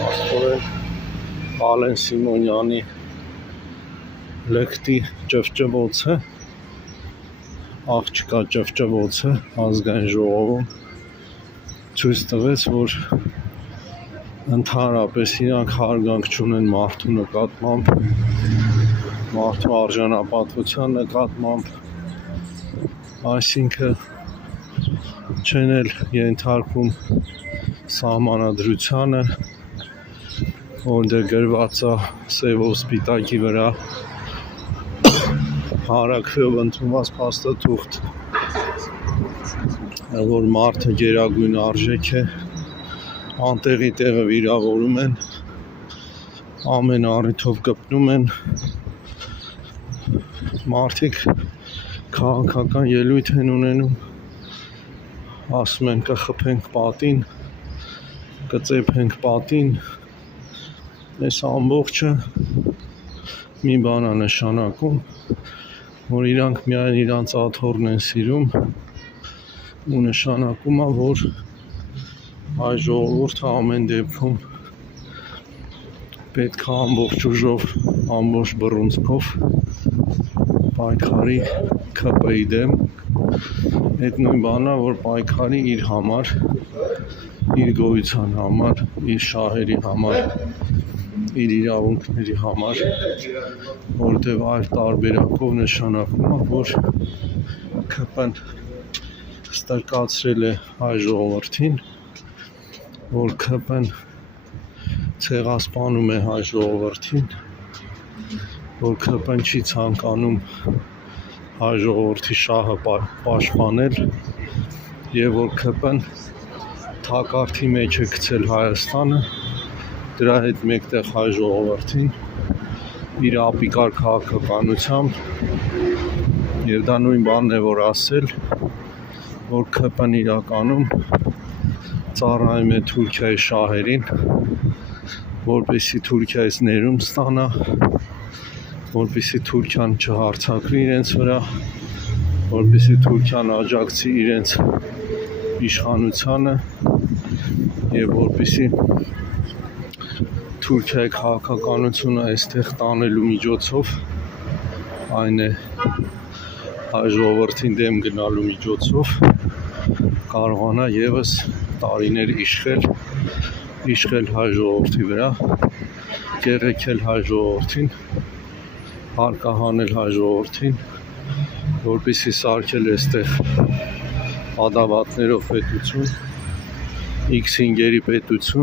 Աստորեն Ալեն Սիմոնյանի լեկտի ճվճվոցը, աղջկա ճվճվոցը ազգային ժողովում ցույց տվեց, որ ընդհանրապես իրանք հարգանք չունեն մարդու նկատմամբ, մարդու արժանապատվության նկատմամբ, այսինքն չեն էլ ենթարկվում սահմանադրությանը, որտեղ գրված է սևով սպիտակի վրա հանրաքվեով ընդունված փաստաթուղթ, որ մարդը գերագույն արժեք է, անտեղի տեղը վիրավորում են, ամեն առիթով կպնում են, մարդիկ քաղաքական ելույթ են ունենում, ասում են կխփենք պատին, կծեփենք պատին, այս ամբողջը մի բան է նշանակում, որ իրանք միայն իրանց աթոռն են սիրում ու նշանակում է, որ այս ժողովուրդը ամեն դեպքում պետք է ամբողջ ուժով, ամբողջ բռունցքով պայքարի ՔՊ-ի դեմ, այդ նույն բանն է, որ պայքարի իր համար, իր գոյության համար, իր շահերի համար, իր իրավունքների համար, որտեղ այլ տարբերակով նշանակում է, որ ՔՊ-ն ստրկացրել է այս ժողովրդին, որ ՔՊ-ն ցեղասպանում է այս ժողովրդին, որ ՔՊ-ն չի ցանկանում այս ժողովրդի շահը պաշտպանել եւ որ ՔՊ-ն թակարդի մեջ է գցել Հայաստանը, դրա հետ մեկտեղ հայ ժողովրդին իր ապիկար քաղաքականությամբ եւ դա նույն բանն է, որ ասել, որ ՔՊ-ն իրականում ծառայում է Թուրքիայի շահերին, որպեսզի Թուրքիայից ներում ստանա, որպեսզի Թուրքիան չհարձակվի իրենց վրա, որպեսզի Թուրքիան աջակցի իրենց իշխանությանը եւ որպեսզի Թուրքիայի քաղաքականությունը այստեղ տանելու միջոցով, այն է հայ ժողովրդին դեմ գնալու միջոցով կարողանա եւս տարիներ իշխել հայ ժողովրդի վրա, կեղեքել հայ ժողովրդին, հարկահանել հայ ժողովրդին, որպեսզի սարքել այստեղ ադավատներով պետություն, X-5-երի պետություն,